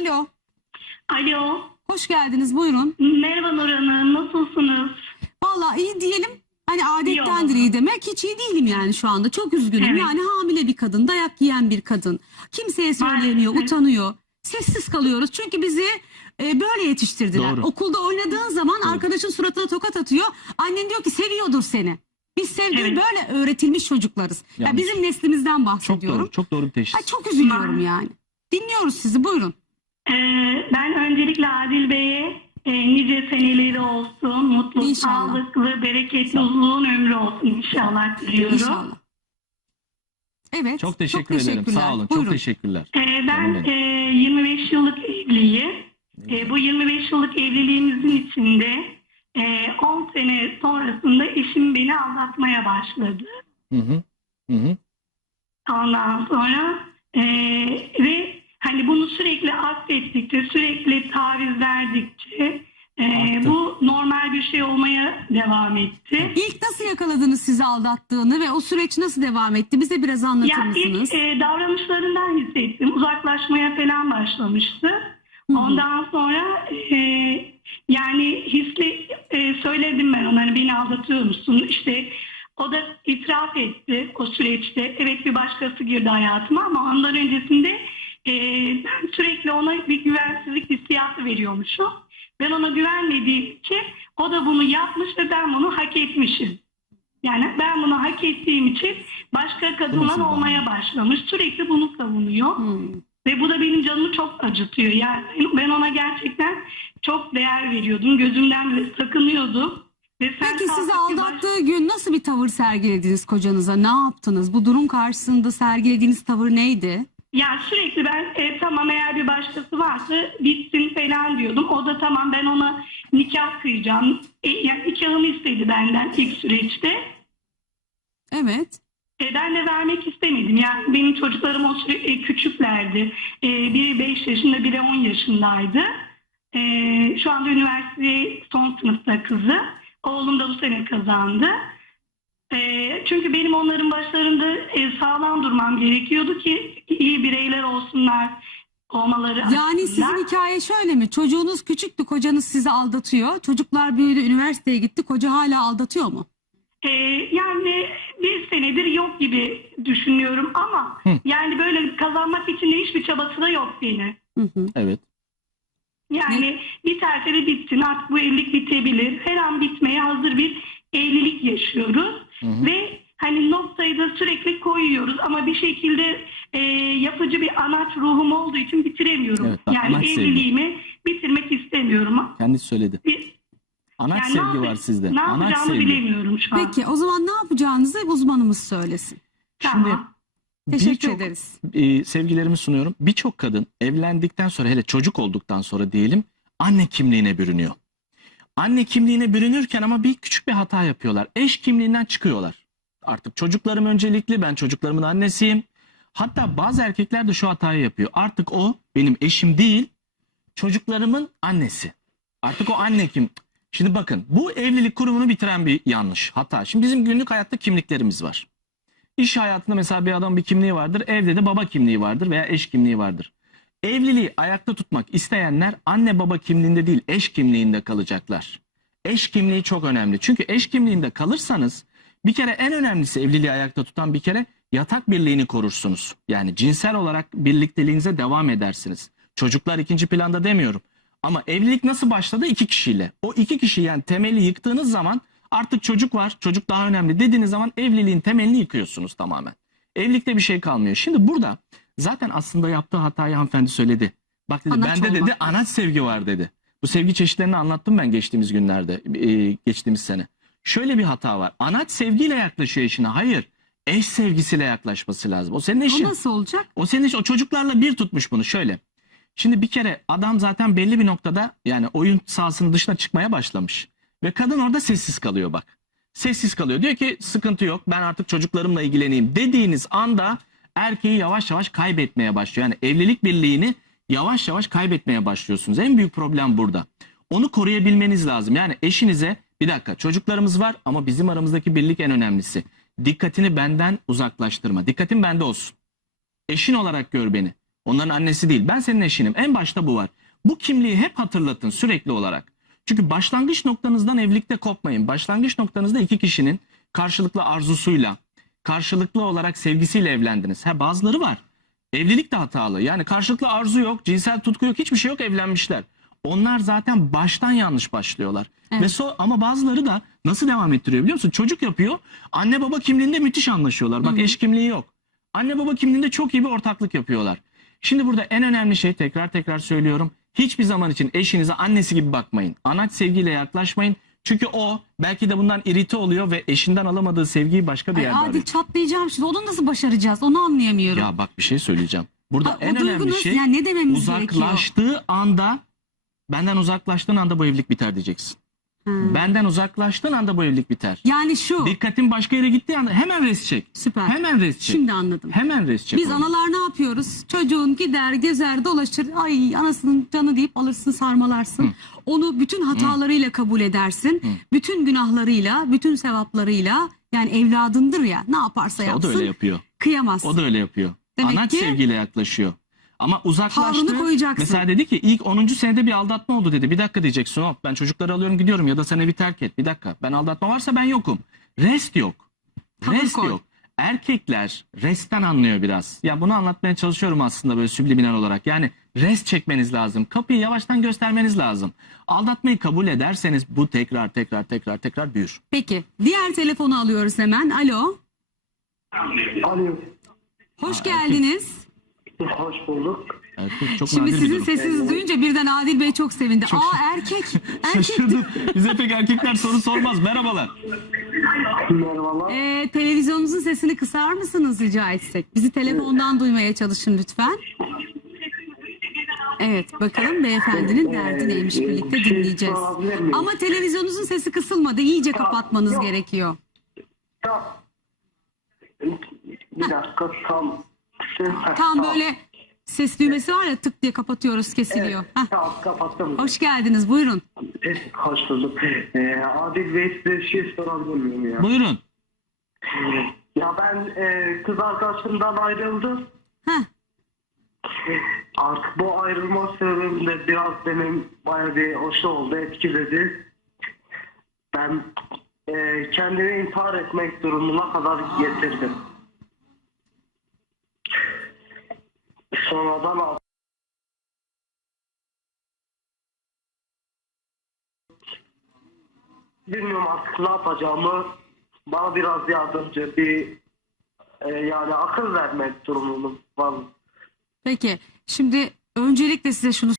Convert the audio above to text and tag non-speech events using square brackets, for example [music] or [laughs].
Alo. Alo. Hoş geldiniz. Buyurun. Merhaba Nur Hanım. Nasılsınız? Vallahi iyi diyelim. Hani adettendir İyi demek. Hiç iyi değilim yani şu anda. Çok üzgünüm. Evet. Yani hamile bir kadın, dayak yiyen bir kadın. Kimseye söyleyemiyor, Maalesef. utanıyor. Sessiz kalıyoruz. Çünkü bizi e, böyle yetiştirdiler. Doğru. Okulda oynadığın zaman Doğru. arkadaşın suratına tokat atıyor. Annen diyor ki seviyordur seni. Biz sevgiyi Evet. böyle öğretilmiş çocuklarız. Ya Yanlış. bizim neslimizden Çok bahsediyorum. doğru. Çok doğru bir teşhis. Ay, çok üzülüyorum yani. Dinliyoruz sizi. Buyurun. Ee, ben öncelikle Adil Bey'e e, nice seneleri olsun. Mutlu, İnşallah. sağlıklı, bereketli, uzun ömrü olsun inşallah diliyorum. İnşallah. Evet. Çok teşekkür ederim. teşekkürler. Sağ olun. Buyurun. Çok teşekkürler. Ee, ben e, 25 yıllık evliyim. E, bu 25 yıllık evliliğimizin içinde e, 10 sene sonrasında eşim beni aldatmaya başladı. Hı hı. Hı hı. Ondan sonra e, ve hani bunu sürekli affettikçe, sürekli taviz verdikçe e, bu normal bir şey olmaya devam etti. İlk nasıl yakaladınız sizi aldattığını ve o süreç nasıl devam etti? Bize biraz anlatır Ya mısınız? ilk e, davranışlarından hissettim. Uzaklaşmaya falan başlamıştı. Hı hı. Ondan sonra e, yani hisli e, söyledim ben ona hani beni aldatıyor musun? İşte o da itiraf etti o süreçte. Evet bir başkası girdi hayatıma ama ondan öncesinde e, ben sürekli ona bir güvensizlik hissiyatı veriyormuşum. Ben ona güvenmediğim için o da bunu yapmış ve ben bunu hak etmişim. Yani ben bunu hak ettiğim için başka kadınlar nasıl olmaya başlamış. Sürekli bunu savunuyor. Hmm. Ve bu da benim canımı çok acıtıyor. Yani ben ona gerçekten çok değer veriyordum. Gözümden bile sakınıyordum. Ve sen Peki sizi bir baş- aldattığı gün nasıl bir tavır sergilediniz kocanıza? Ne yaptınız? Bu durum karşısında sergilediğiniz tavır neydi? Ya sürekli ben e, tamam eğer bir başkası varsa bitsin falan diyordum. O da tamam ben ona nikah kıyacağım. E, yani nikahımı istedi benden ilk süreçte. Evet. E, ben de vermek istemedim. Yani benim çocuklarım o süre e, küçüklerdi. E, biri 5 yaşında, biri 10 yaşındaydı. E, şu anda üniversite son sınıfta kızı. Oğlum da bu sene kazandı. Çünkü benim onların başlarında e, sağlam durmam gerekiyordu ki iyi bireyler olsunlar olmaları Yani sizin hikaye şöyle mi? Çocuğunuz küçüktü, kocanız sizi aldatıyor. Çocuklar büyüdü, üniversiteye gitti. Koca hala aldatıyor mu? E, yani bir senedir yok gibi düşünüyorum ama Hı. yani böyle kazanmak için de hiçbir çabası da yok benim. Hı hı. Evet. Yani biterse de bitsin artık bu evlilik bitebilir. Her an bitmeye hazır bir evlilik yaşıyoruz. Hı hı. Ve hani noktayı da sürekli koyuyoruz ama bir şekilde e, yapıcı bir anaç ruhum olduğu için bitiremiyorum. Evet, bak, yani anaç sevgi. evliliğimi bitirmek istemiyorum. Kendisi söyledi. Bir- Anaç yani sevgi var sizde. Ne Anaç yapacağımı sevgi. bilemiyorum şu an. Peki o zaman ne yapacağınızı uzmanımız söylesin. Tamam. Teşekkür Birçok ederiz. e, sevgilerimi sunuyorum. Birçok kadın evlendikten sonra hele çocuk olduktan sonra diyelim anne kimliğine bürünüyor. Anne kimliğine bürünürken ama bir küçük bir hata yapıyorlar. Eş kimliğinden çıkıyorlar. Artık çocuklarım öncelikli ben çocuklarımın annesiyim. Hatta bazı erkekler de şu hatayı yapıyor. Artık o benim eşim değil çocuklarımın annesi. Artık o anne kim? Şimdi bakın bu evlilik kurumunu bitiren bir yanlış hata. Şimdi bizim günlük hayatta kimliklerimiz var. İş hayatında mesela bir adam bir kimliği vardır. Evde de baba kimliği vardır veya eş kimliği vardır. Evliliği ayakta tutmak isteyenler anne baba kimliğinde değil eş kimliğinde kalacaklar. Eş kimliği çok önemli. Çünkü eş kimliğinde kalırsanız bir kere en önemlisi evliliği ayakta tutan bir kere yatak birliğini korursunuz. Yani cinsel olarak birlikteliğinize devam edersiniz. Çocuklar ikinci planda demiyorum. Ama evlilik nasıl başladı? İki kişiyle. O iki kişi yani temeli yıktığınız zaman artık çocuk var, çocuk daha önemli dediğiniz zaman evliliğin temelini yıkıyorsunuz tamamen. Evlilikte bir şey kalmıyor. Şimdi burada zaten aslında yaptığı hatayı hanımefendi söyledi. Bak dedi Anaç bende dedi olmak. anaç sevgi var dedi. Bu sevgi çeşitlerini anlattım ben geçtiğimiz günlerde, e, geçtiğimiz sene. Şöyle bir hata var. Anaç sevgiyle yaklaşıyor eşine. Hayır. Eş sevgisiyle yaklaşması lazım. O senin eşin. O nasıl olacak? O senin iş- o çocuklarla bir tutmuş bunu şöyle. Şimdi bir kere adam zaten belli bir noktada yani oyun sahasının dışına çıkmaya başlamış. Ve kadın orada sessiz kalıyor bak. Sessiz kalıyor. Diyor ki sıkıntı yok ben artık çocuklarımla ilgileneyim dediğiniz anda erkeği yavaş yavaş kaybetmeye başlıyor. Yani evlilik birliğini yavaş yavaş kaybetmeye başlıyorsunuz. En büyük problem burada. Onu koruyabilmeniz lazım. Yani eşinize bir dakika çocuklarımız var ama bizim aramızdaki birlik en önemlisi. Dikkatini benden uzaklaştırma. Dikkatin bende olsun. Eşin olarak gör beni. Onların annesi değil. Ben senin eşinim. En başta bu var. Bu kimliği hep hatırlatın sürekli olarak. Çünkü başlangıç noktanızdan evlilikte kopmayın. Başlangıç noktanızda iki kişinin karşılıklı arzusuyla, karşılıklı olarak sevgisiyle evlendiniz. Ha bazıları var. Evlilik de hatalı. Yani karşılıklı arzu yok, cinsel tutku yok, hiçbir şey yok evlenmişler. Onlar zaten baştan yanlış başlıyorlar. Evet. Ve so ama bazıları da nasıl devam ettiriyor biliyor musun? Çocuk yapıyor. Anne baba kimliğinde müthiş anlaşıyorlar. Bak Hı hı. eş kimliği yok. Anne baba kimliğinde çok iyi bir ortaklık yapıyorlar. Şimdi burada en önemli şey tekrar tekrar söylüyorum. Hiçbir zaman için eşinize annesi gibi bakmayın. Anaç sevgiyle yaklaşmayın. Çünkü o belki de bundan irite oluyor ve eşinden alamadığı sevgiyi başka bir Ay, yerde arıyor. Adil çatlayacağım şimdi. Onu nasıl başaracağız? Onu anlayamıyorum. Ya bak bir şey söyleyeceğim. Burada Ha, o en önemli duygunuz, şey yani ne dememiz gerekiyor? uzaklaştığı anda benden uzaklaştığın anda bu evlilik biter diyeceksin. Hı. Benden uzaklaştığın anda bu evlilik biter. Yani şu. Dikkatin başka yere gittiği anda hemen res çek. Süper. Hemen res çek. Şimdi anladım. Hemen res çek. Biz onu. analar ne yapıyoruz? Çocuğun gider, gezer, dolaşır. Ay anasının canı deyip alırsın, sarmalarsın. Onu bütün hatalarıyla kabul edersin. Bütün günahlarıyla, bütün sevaplarıyla yani evladındır ya ne yaparsa O da yapsın öyle yapıyor. kıyamazsın. O da öyle yapıyor. Demek Anaç ki- sevgiyle yaklaşıyor. Ama uzaklaştı. Koyacaksın. Mesela dedi ki ilk 10. senede bir aldatma oldu dedi. Bir dakika diyeceksin hop ben çocukları alıyorum gidiyorum ya da sen evi terk et. Bir dakika ben aldatma varsa ben yokum. Rest yok. Tavır Rest koy. yok. Erkekler restten anlıyor biraz. Ya bunu anlatmaya çalışıyorum aslında böyle subliminal olarak. Yani rest çekmeniz lazım. Kapıyı yavaştan göstermeniz lazım. Aldatmayı kabul ederseniz bu tekrar tekrar tekrar tekrar büyür. Peki diğer telefonu alıyoruz hemen. Alo. Alo, Hoş geldiniz. Hoş bulduk. Erkek çok Şimdi nadir bir sizin durum. sesinizi duyunca birden Adil Bey çok sevindi. Çok- Aa erkek. [laughs] Erkek. Şaşırdım. Bize pek erkekler soru sormaz. Merhabalar. Merhabalar. Ee, televizyonunuzun sesini kısar mısınız rica etsek? Bizi telefondan duymaya çalışın lütfen. Evet bakalım beyefendinin derdi neymiş Ee, birlikte bir şey dinleyeceğiz. Ama televizyonunuzun sesi kısılmadı. İyice kapatmanız gerekiyor. Tam, bir dakika tam. Tam böyle ses düğmesi var ya tık diye kapatıyoruz kesiliyor. Evet, Heh, tamam kapattım. Hoş geldiniz buyurun. Evet, hoş bulduk. Ee, Adil Bey size bir şey sorabilir miyim ya? Buyurun. Ya ben e, kız arkadaşımdan ayrıldım. Heh, Artık bu ayrılma sebebim de biraz benim bayağı bir hoş oldu, etkiledi. Ben e, kendimi intihar etmek durumuna kadar getirdim. Sonradan Bilmiyorum artık ne yapacağımı. Bana biraz yardımcı bir e, yani akıl vermek durumum var. peki şimdi öncelikle size şunu